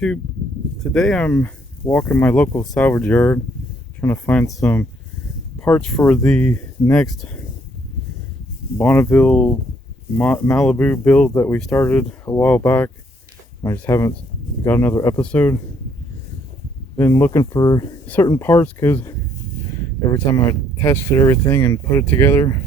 YouTube. Today I'm walking my local salvage yard trying to find some parts for the next Bonneville Malibu build that we started a while back. I just haven't got another episode. Been looking for certain parts because every time I test fit everything and put it together,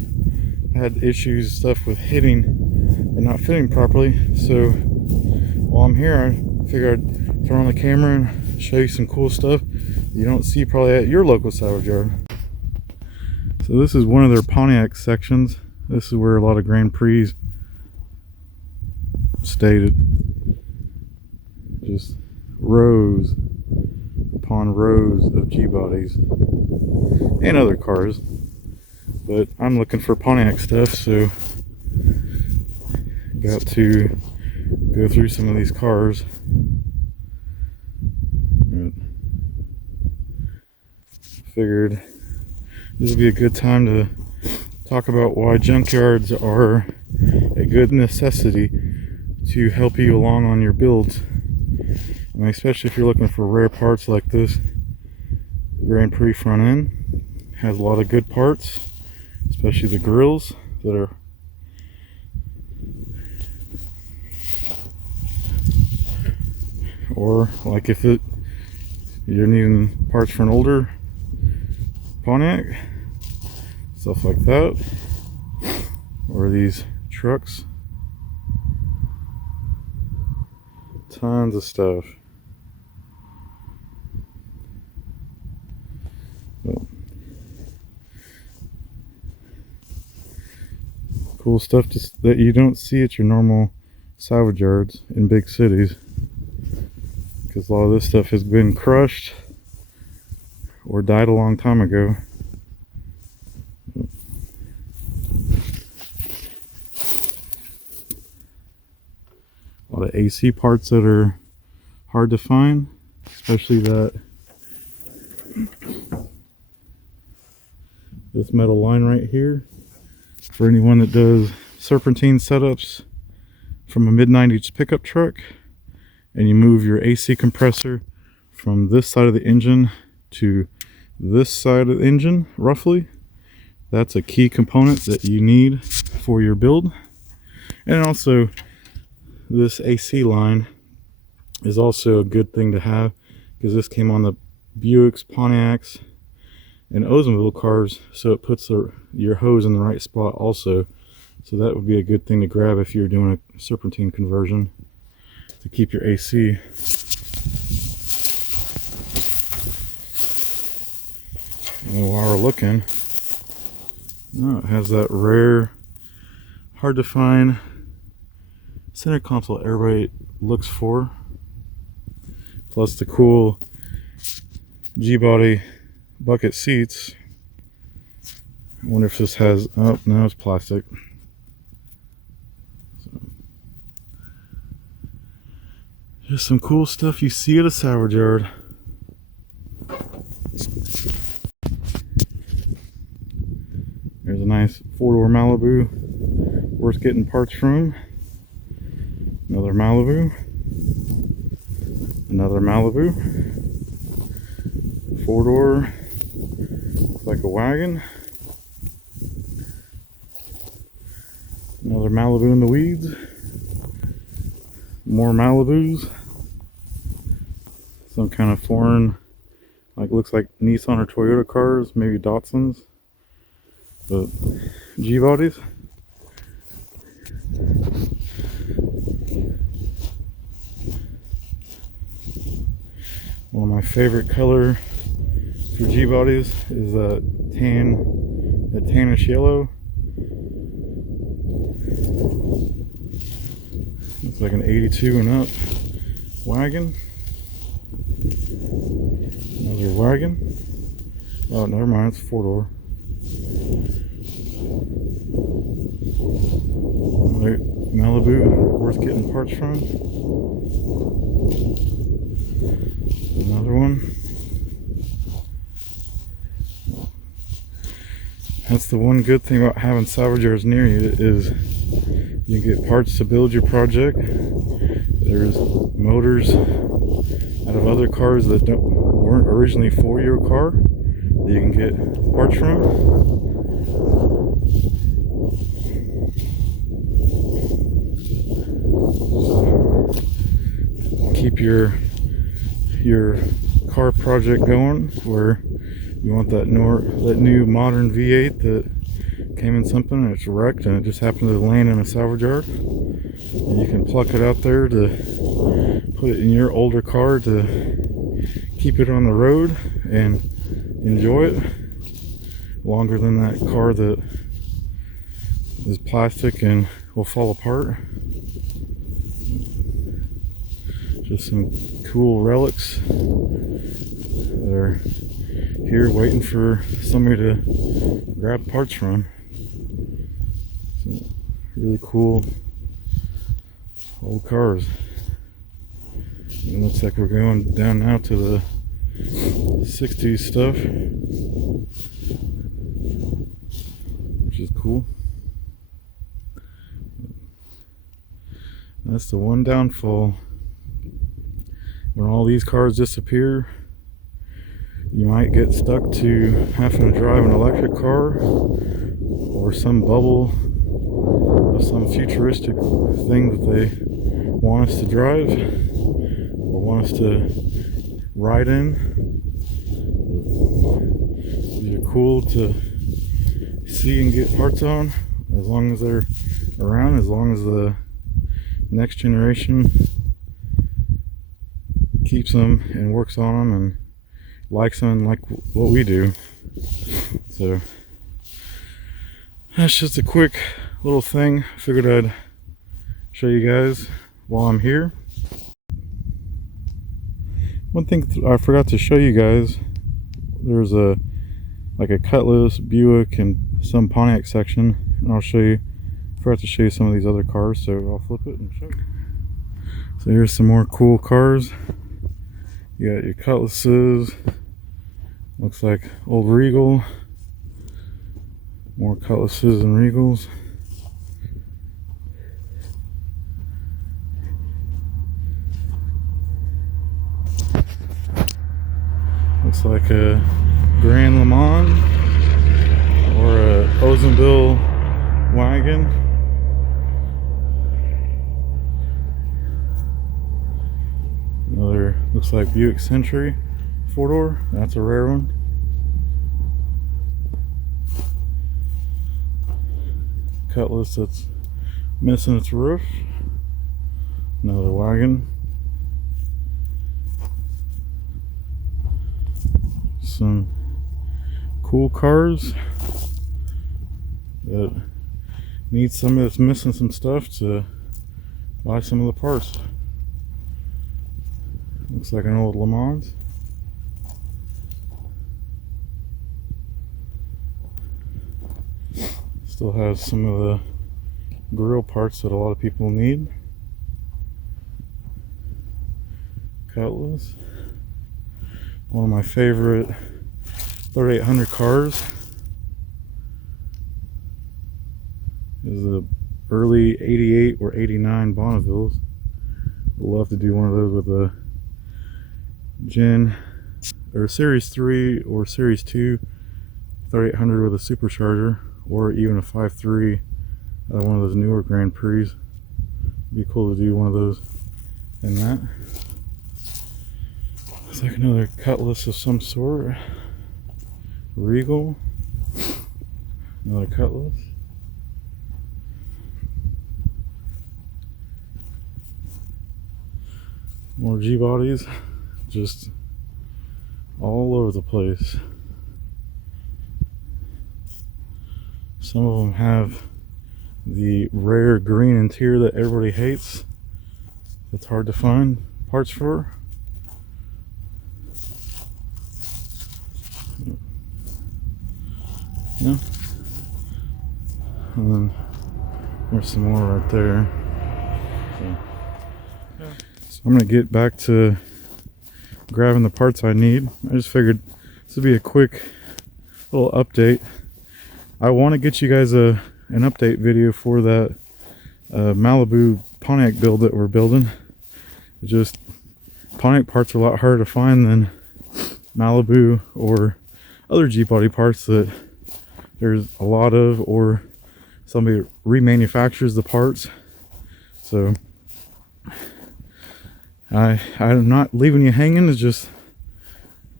I had issues, stuff with hitting and not fitting properly. So while I'm here, I figured I'd throw on the camera and show you some cool stuff you don't see probably at your local salvage yard. So this is one of their Pontiac sections. This is where a lot of Grand Prix stayed. Just rows upon rows of Gbodys and other cars, but I'm looking for Pontiac stuff, so got to go through some of these cars. But figured this would be a good time to talk about why junkyards are a good necessity to help you along on your builds. I mean, especially if you're looking for rare parts like this. Grand Prix front end has a lot of good parts, especially the grills that are or like if you're needing parts for an older Pontiac, stuff like that, or these trucks, tons of stuff. Cool stuff that you don't see at your normal salvage yards in big cities, because a lot of this stuff has been crushed or died a long time ago. A lot of AC parts that are hard to find, especially this metal line right here. For anyone that does serpentine setups from a mid-90s pickup truck, and you move your AC compressor from this side of the engine to this side of the engine, roughly, that's a key component that you need for your build. And also, this AC line is also a good thing to have, because this came on the Buicks, Pontiacs, and Oldsmobile cars, so it puts your hose in the right spot also. So that would be a good thing to grab if you're doing a serpentine conversion to keep your AC. And while we're looking, it has that rare, hard to find center console everybody looks for, plus the cool Gbody bucket seats. I wonder if this has, oh no, it's plastic. So, just some cool stuff you see at a salvage yard. There's a nice 4-door Malibu, worth getting parts from. Another Malibu, another Malibu, 4-door, looks like a wagon, another Malibu in the weeds, more Malibus, some kind of foreign, like looks like Nissan or Toyota cars, maybe Datsuns, but Gbodys. One of my favorite color for Gbodys is that tannish yellow. Looks like an 82 and up wagon. Another wagon. Oh, never mind, it's 4-door. Malibu, worth getting parts from. Another one. That's the one good thing about having salvage yards near you, is you can get parts to build your project. There's motors out of other cars that weren't originally for your car that you can get parts from. Keep your car project going, where you want that new modern V8 that came in something and it's wrecked and it just happened to land in a salvage yard, and you can pluck it out there to put it in your older car to keep it on the road and enjoy it longer than that car that is plastic and will fall apart. Just some cool relics that are here waiting for somebody to grab parts from. Some really cool old cars. It looks like we're going down now to the 60s stuff, which is cool. That's the one downfall. When all these cars disappear, you might get stuck to having to drive an electric car or some bubble of some futuristic thing that they want us to drive or want us to ride in. These are cool to see and get parts on, as long as they're around, as long as the next generation keeps them and works on them and likes them like what we do. So that's just a quick little thing. Figured I'd show you guys while I'm here. One thing I forgot to show you guys, there's a Cutlass, Buick, and some Pontiac section, and I'll show you. Forgot to show you some of these other cars, so I'll flip it and show you. So here's some more cool cars. You got your Cutlasses, looks like old Regal, more Cutlasses and Regals. Looks like a Grand Le Mans or a Oldsmobile wagon. Another looks like Buick Century 4-door. That's a rare one. Cutlass that's missing its roof. Another wagon. Some cool cars that need somebody that's missing some stuff to buy some of the parts. Looks like an old Le Mans. Still has some of the grill parts that a lot of people need. Cutlass. One of my favorite 3800 cars is the early 88 or 89 Bonnevilles. I'd love to do one of those with a Gen or Series 3 or Series 2 3800 with a supercharger, or even a 5.3 one of those newer Grand Prix. It'd be cool to do one of those in that. It's like another Cutlass of some sort. Regal. Another Cutlass. More Gbodys. Just all over the place. Some of them have the rare green interior that everybody hates. It's hard to find parts for. Yeah. And then there's some more right there. So I'm gonna get back to grabbing the parts I need. I just figured this would be a quick little update. I want to get you guys an update video for that Malibu Pontiac build that we're building. Just Pontiac parts are a lot harder to find than Malibu or other Gbody parts that there's a lot of, or somebody remanufactures the parts. So I'm not leaving you hanging. It's just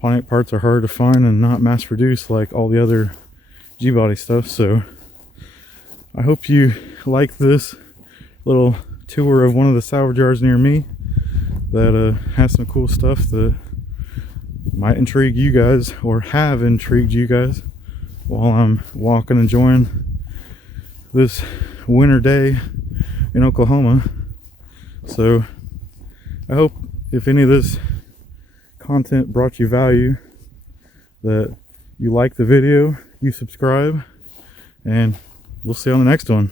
Pontiac parts are hard to find and not mass produced like all the other Gbody stuff. So I hope you like this little tour of one of the salvage yards near me that has some cool stuff that might intrigue you guys, or have intrigued you guys while I'm walking, enjoying this winter day in Oklahoma. So I hope if any of this content brought you value, that you like the video, you subscribe, and we'll see you on the next one.